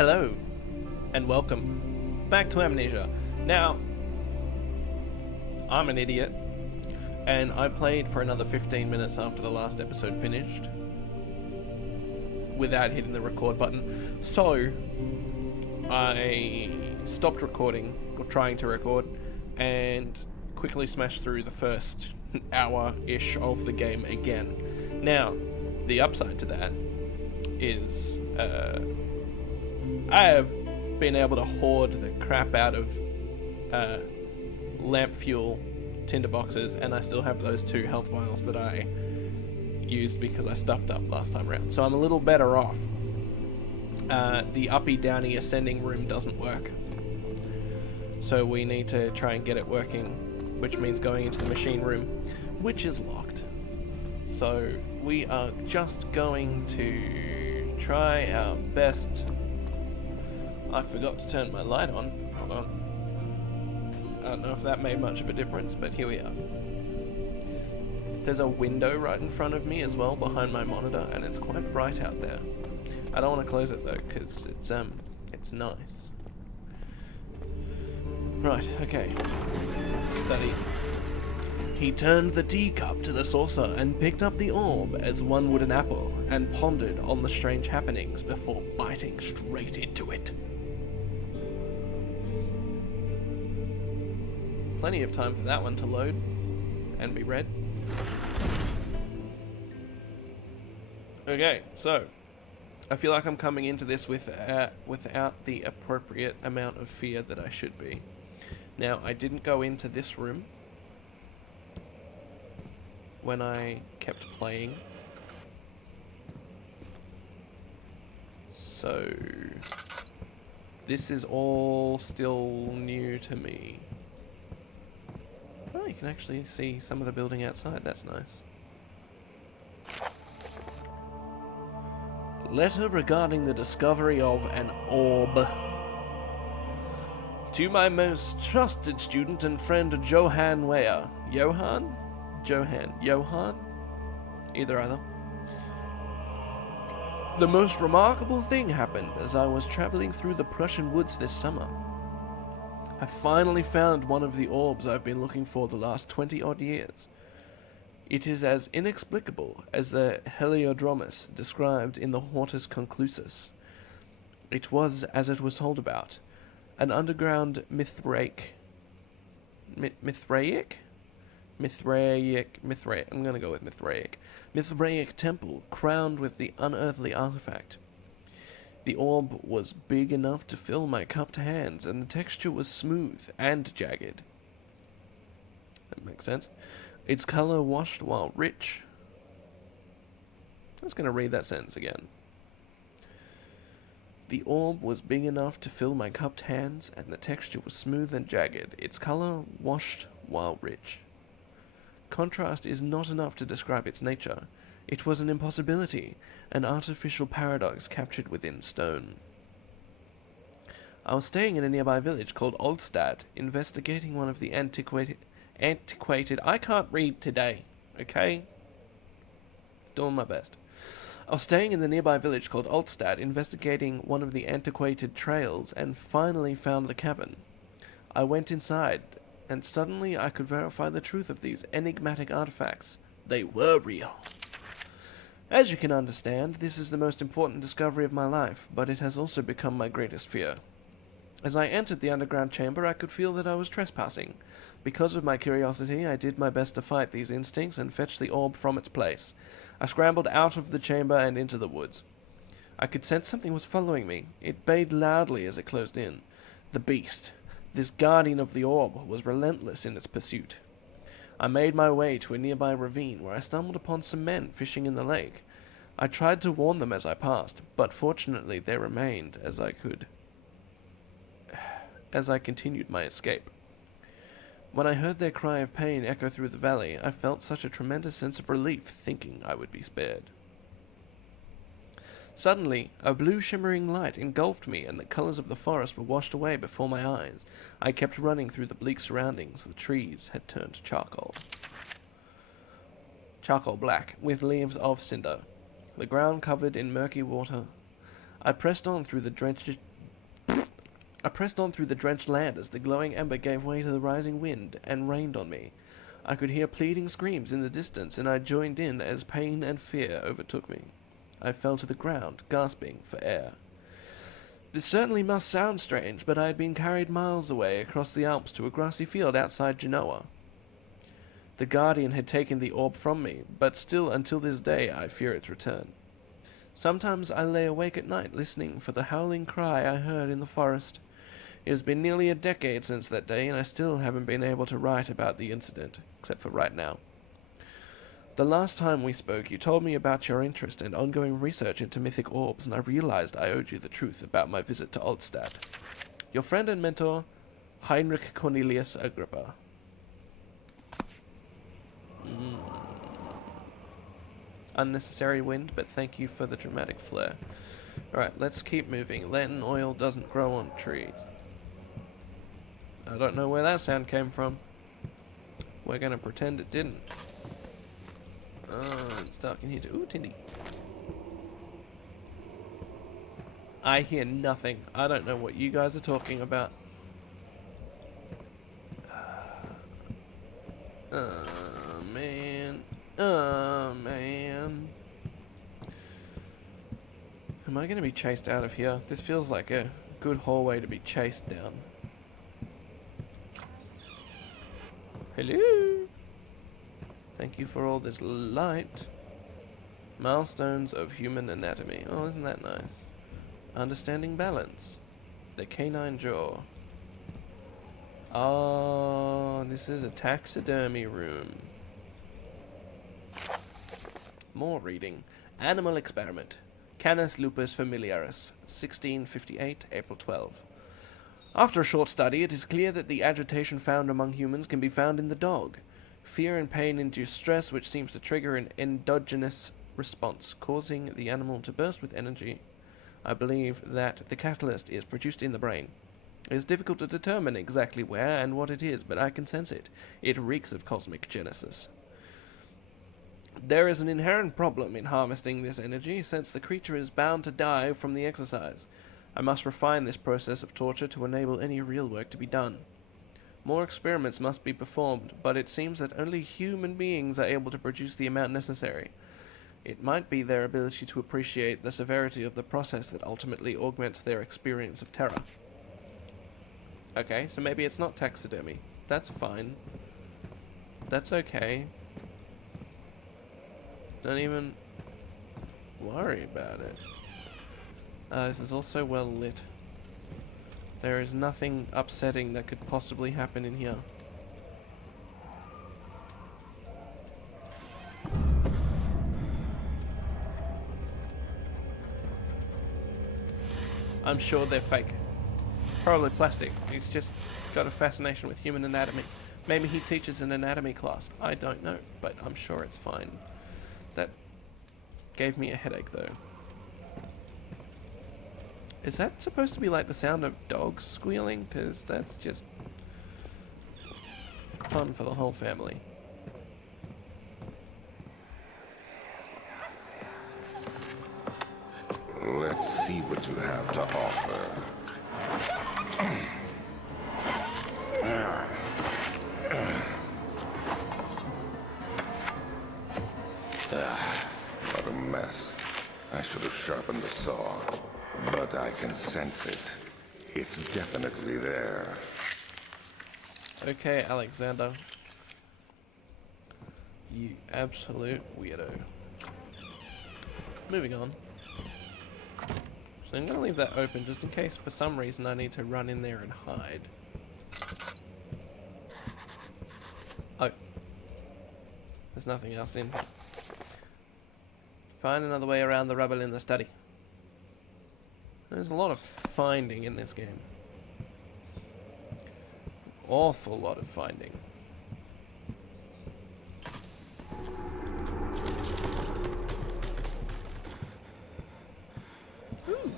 Hello, and welcome back to Amnesia. Now, I'm an idiot, and I played for another 15 minutes after the last episode finished without hitting the record button. So, I stopped recording, or trying to record, and quickly smashed through the first hour-ish of the game again. Now, the upside to that is, I have been able to hoard the crap out of lamp fuel tinderboxes, and I still have those 2 health vials that I used because I stuffed up last time around. So I'm a little better off. The uppy downy ascending room doesn't work, so we need to try and get it working, which means going into the machine room, which is locked. So we are just going to try our best. I forgot to turn my light on. Hold on. I don't know if that made much of a difference, but here we are. There's a window right in front of me as well, behind my monitor, and it's quite bright out there. I don't want to close it though, because it's nice. Right, okay. Study. He turned the teacup to the saucer and picked up the orb as one would an apple, and pondered on the strange happenings before biting straight into it. Plenty of time for that one to load and be read. Okay, so I feel like I'm coming into this without the appropriate amount of fear that I should be. Now, I didn't go into this room when I kept playing, so this is all still new to me. Oh, you can actually see some of the building outside. That's nice. Letter regarding the discovery of an orb. To my most trusted student and friend, Johann Weyer. Johann? Johann? Either. The most remarkable thing happened as I was traveling through the Prussian woods this summer. I finally found one of the orbs I've been looking for the last 20-odd years. It is as inexplicable as the Heliodromus described in the Hortus Conclusus. It was, as it was told about, an underground Mithraic, I'm gonna go with Mithraic temple crowned with the unearthly artifact. The orb was big enough to fill my cupped hands, and the texture was smooth and jagged. That makes sense. Its color washed while rich. I was going to read that sentence again. The orb was big enough to fill my cupped hands, and the texture was smooth and jagged. Its color washed while rich. Contrast is not enough to describe its nature. It was an impossibility, an artificial paradox captured within stone. I was staying in a nearby village called Oldstadt, investigating one of the antiquated... I can't read today, okay? Doing my best. I was staying in the nearby village called Oldstadt, investigating one of the antiquated trails, and finally found the cavern. I went inside, and suddenly I could verify the truth of these enigmatic artifacts. They were real. As you can understand, this is the most important discovery of my life, but it has also become my greatest fear. As I entered the underground chamber, I could feel that I was trespassing. Because of my curiosity, I did my best to fight these instincts and fetch the orb from its place. I scrambled out of the chamber and into the woods. I could sense something was following me. It bayed loudly as it closed in. The beast, this guardian of the orb, was relentless in its pursuit. I made my way to a nearby ravine where I stumbled upon some men fishing in the lake. I tried to warn them as I passed, but fortunately they remained as I continued my escape. When I heard their cry of pain echo through the valley, I felt such a tremendous sense of relief, thinking I would be spared. Suddenly, a blue shimmering light engulfed me, and the colors of the forest were washed away before my eyes. I kept running through the bleak surroundings. The trees had turned charcoal. Charcoal black, with leaves of cinder. The ground covered in murky water. I pressed on through the I pressed on through the drenched land as the glowing ember gave way to the rising wind and rained on me. I could hear pleading screams in the distance, and I joined in as pain and fear overtook me. I fell to the ground, gasping for air. This certainly must sound strange, but I had been carried miles away across the Alps to a grassy field outside Genoa. The Guardian had taken the orb from me, but still until this day I fear its return. Sometimes I lay awake at night listening for the howling cry I heard in the forest. It has been nearly a decade since that day, and I still haven't been able to write about the incident, except for right now. The last time we spoke, you told me about your interest and ongoing research into mythic orbs, and I realized I owed you the truth about my visit to Altstadt. Your friend and mentor, Heinrich Cornelius Agrippa. Unnecessary wind, but thank you for the dramatic flair. Alright, let's keep moving. Lantern oil doesn't grow on trees. I don't know where that sound came from. We're gonna pretend it didn't. Oh, it's dark in here too. Ooh, Tindy. I hear nothing. I don't know what you guys are talking about. Oh, man. Oh, man. Am I gonna be chased out of here? This feels like a good hallway to be chased down. Hello? Thank you for all this light. Milestones of human anatomy. Oh, isn't that nice? Understanding balance. The canine jaw. Oh, this is a taxidermy room. More reading. Animal experiment. Canis lupus familiaris. 1658, April 12. After a short study, it is clear that the agitation found among humans can be found in the dog. Fear and pain induce stress, which seems to trigger an endogenous response, causing the animal to burst with energy. I believe that the catalyst is produced in the brain. It is difficult to determine exactly where and what it is, but I can sense it. It reeks of cosmic genesis. There is an inherent problem in harvesting this energy, since the creature is bound to die from the exercise. I must refine this process of torture to enable any real work to be done. More experiments must be performed, but it seems that only human beings are able to produce the amount necessary. It might be their ability to appreciate the severity of the process that ultimately augments their experience of terror. Okay, so maybe it's not taxidermy. That's fine. That's okay. Don't even worry about it. This is also well lit. There is nothing upsetting that could possibly happen in here. I'm sure they're fake. Probably plastic. He's just got a fascination with human anatomy. Maybe he teaches an anatomy class. I don't know, but I'm sure it's fine. That gave me a headache, though. Is that supposed to be like the sound of dogs squealing? Because that's just fun for the whole family. Let's see what you have to offer. What a mess. I should have sharpened the saw, but I can sense it. It's definitely there. Okay, Alexander. You absolute weirdo. Moving on. So I'm going to leave that open just in case for some reason I need to run in there and hide. Oh. There's nothing else in. Find another way around the rubble in the study. There's a lot of finding in this game. Awful lot of finding. Ooh.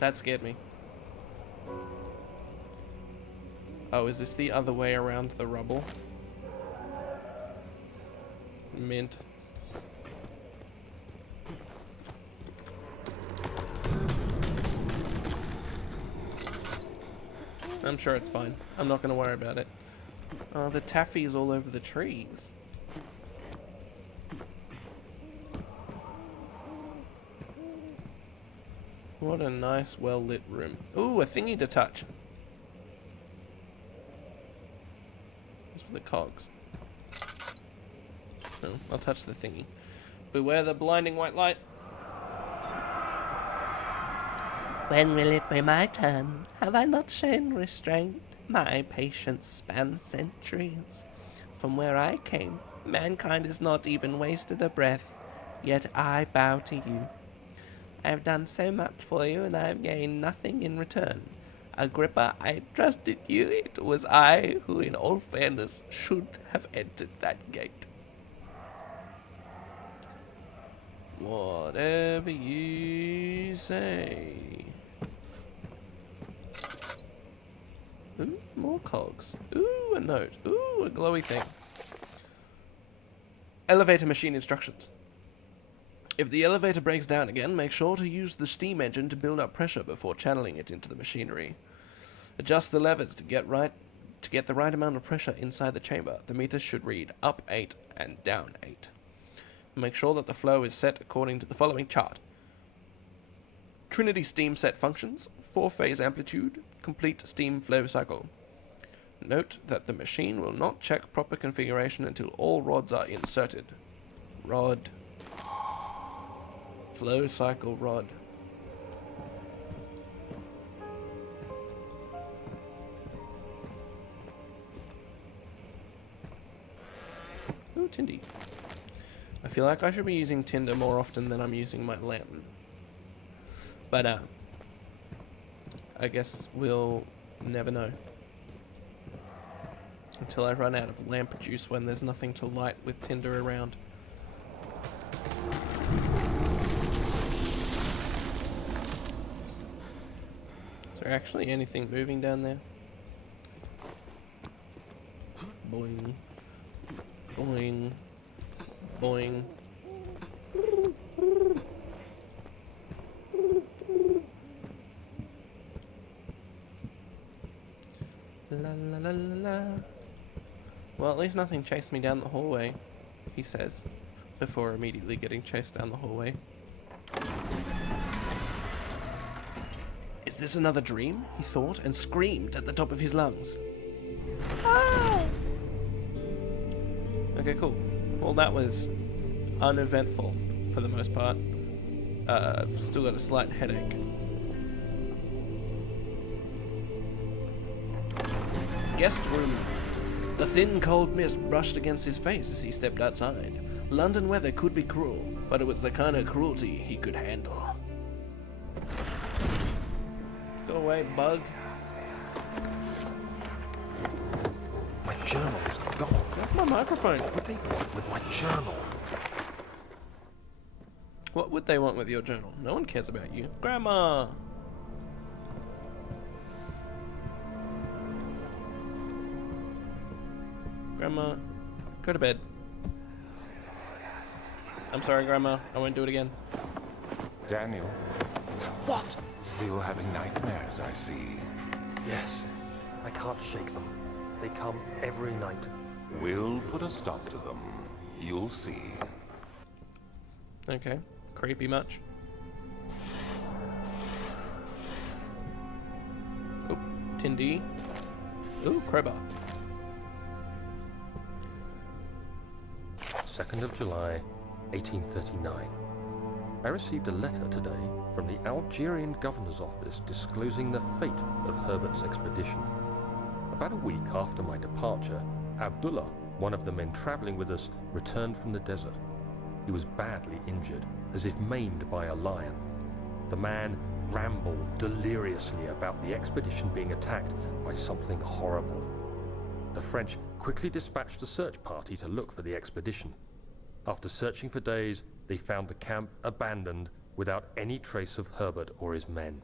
That scared me. Oh, is this the other way around the rubble? Mint. I'm sure it's fine. I'm not going to worry about it. Oh, the taffy's all over the trees. What a nice, well-lit room. Ooh, a thingy to touch. What's for the cogs? No, I'll touch the thingy. Beware the blinding white light. When will it be my turn? Have I not shown restraint? My patience spans centuries. From where I came, mankind has not even wasted a breath. Yet I bow to you. I have done so much for you, and I have gained nothing in return. Agrippa, I trusted you. It was I who, in all fairness, should have entered that gate. Whatever you say. Ooh, more cogs. Ooh, a note. Ooh, a glowy thing. Elevator machine instructions. If the elevator breaks down again, make sure to use the steam engine to build up pressure before channeling it into the machinery. Adjust the levers to get the right amount of pressure inside the chamber. The meter should read up 8 and down 8. Make sure that the flow is set according to the following chart. Trinity steam set functions, 4-phase amplitude, complete steam flow cycle. Note that the machine will not check proper configuration until all rods are inserted. Rod. Flow cycle rod. Ooh, Tindy. I feel like I should be using Tinder more often than I'm using my lamp. But, I guess we'll never know. Until I run out of lamp juice when there's nothing to light with Tinder around. Is there actually anything moving down there? Boing. Boing. Boing. La la la la la. Well, at least nothing chased me down the hallway, he says, before immediately getting chased down the hallway. Is this another dream? He thought, and screamed at the top of his lungs. Ah! Okay, cool. Well, that was uneventful for the most part. I've still got a slight headache. Guest room. The thin, cold mist brushed against his face as he stepped outside. London weather could be cruel, but it was the kind of cruelty he could handle. Go away, bug. My journal is gone. That's my microphone. What would they want with my journal? What would they want with your journal? No one cares about you. Grandma! Grandma, go to bed. I'm sorry, Grandma. I won't do it again. Daniel, What? still having nightmares, I see. Yes. I can't shake them. They come every night. We'll put a stop to them. You'll see. Okay. Creepy much? Oh, Tindy. Ooh, crowbar. 2nd of July, 1839. I received a letter today from the Algerian governor's office disclosing the fate of Herbert's expedition. About a week after my departure, Abdullah, one of the men traveling with us, returned from the desert. He was badly injured, as if maimed by a lion. The man rambled deliriously about the expedition being attacked by something horrible. The French quickly dispatched a search party to look for the expedition. After searching for days, they found the camp abandoned without any trace of Herbert or his men.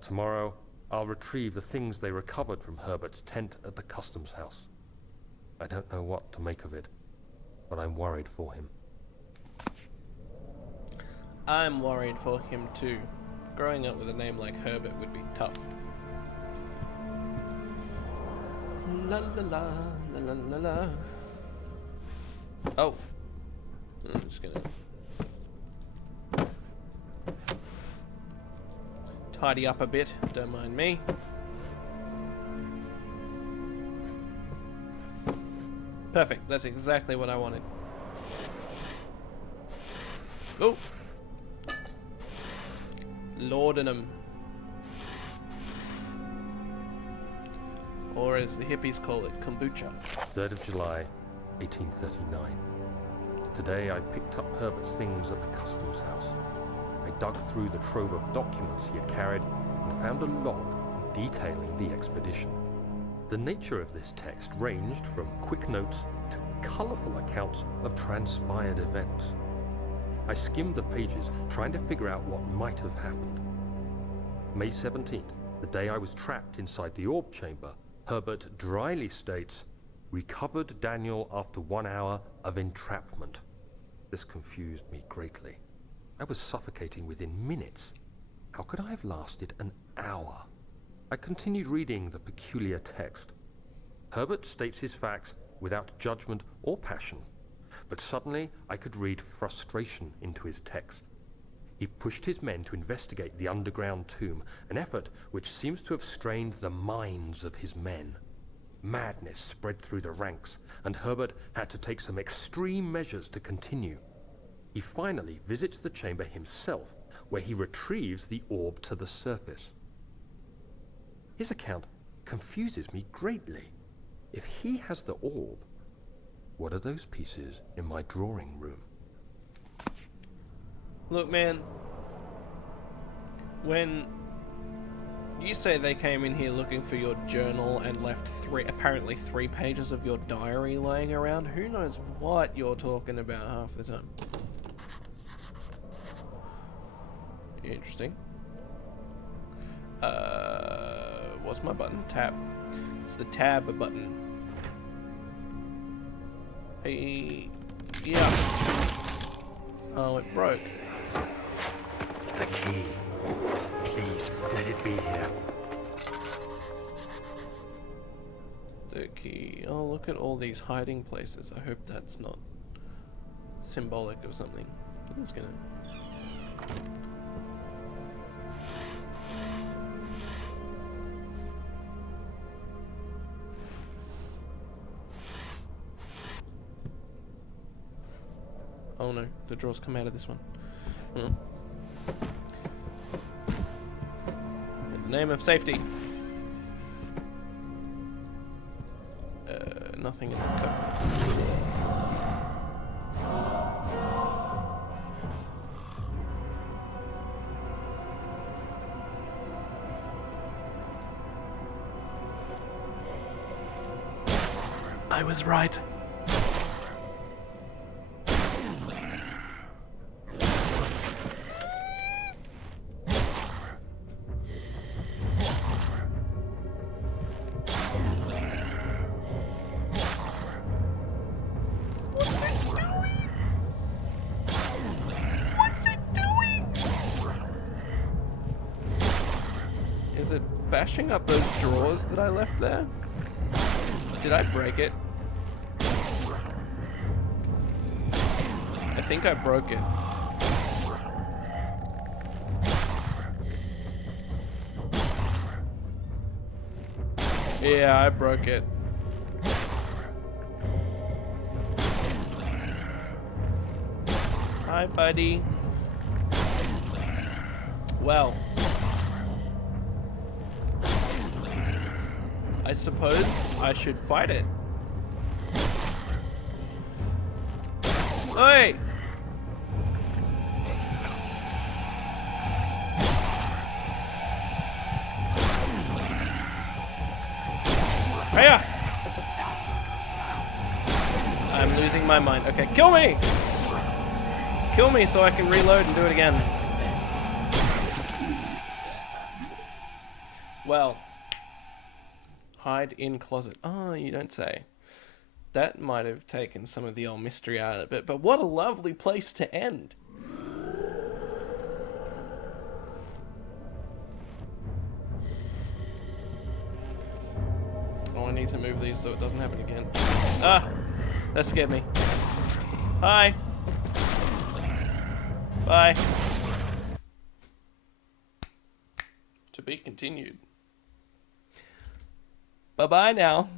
Tomorrow, I'll retrieve the things they recovered from Herbert's tent at the customs house. I don't know what to make of it, but I'm worried for him. I'm worried for him too. Growing up with a name like Herbert would be tough. La la la la la la la. Oh. I'm just gonna tidy up a bit, don't mind me. Perfect, that's exactly what I wanted. Oh! Laudanum. Or as the hippies call it, kombucha. 3rd of July, 1839. Today I picked up Herbert's things at the customs house. I dug through the trove of documents he had carried and found a log detailing the expedition. The nature of this text ranged from quick notes to colourful accounts of transpired events. I skimmed the pages, trying to figure out what might have happened. May 17th, the day I was trapped inside the orb chamber, Herbert dryly states, "Recovered Daniel after 1 hour of entrapment." This confused me greatly. I was suffocating within minutes. How could I have lasted an hour? I continued reading the peculiar text. Herbert states his facts without judgment or passion, but suddenly I could read frustration into his text. He pushed his men to investigate the underground tomb, an effort which seems to have strained the minds of his men. Madness spread through the ranks, and Herbert had to take some extreme measures to continue. He finally visits the chamber himself, where he retrieves the orb to the surface. His account confuses me greatly. If he has the orb, what are those pieces in my drawing room? Look, man, when you say they came in here looking for your journal and left apparently three pages of your diary laying around, who knows what you're talking about half the time. Interesting. What's my button? Tab. It's the tab button. Hey, yeah. Oh, it broke. The key. Please, let it be here. The key. Oh, look at all these hiding places. I hope that's not symbolic of something. I'm just gonna... Oh no, the drawers come out of this one. In the name of safety. Nothing in the cup. I was right. Is it bashing up those drawers that I left there? Did I break it? I think I broke it. Yeah, I broke it. Hi, buddy. Well, I suppose I should fight it. Oi! Hiya! I'm losing my mind. Okay, kill me! Kill me so I can reload and do it again. Well. Hide in closet. Oh, you don't say. That might have taken some of the old mystery out of it, but what a lovely place to end. Oh, I need need to move these so it doesn't happen again. Ah! That scared me. Hi! Bye. To be continued. Bye-bye now.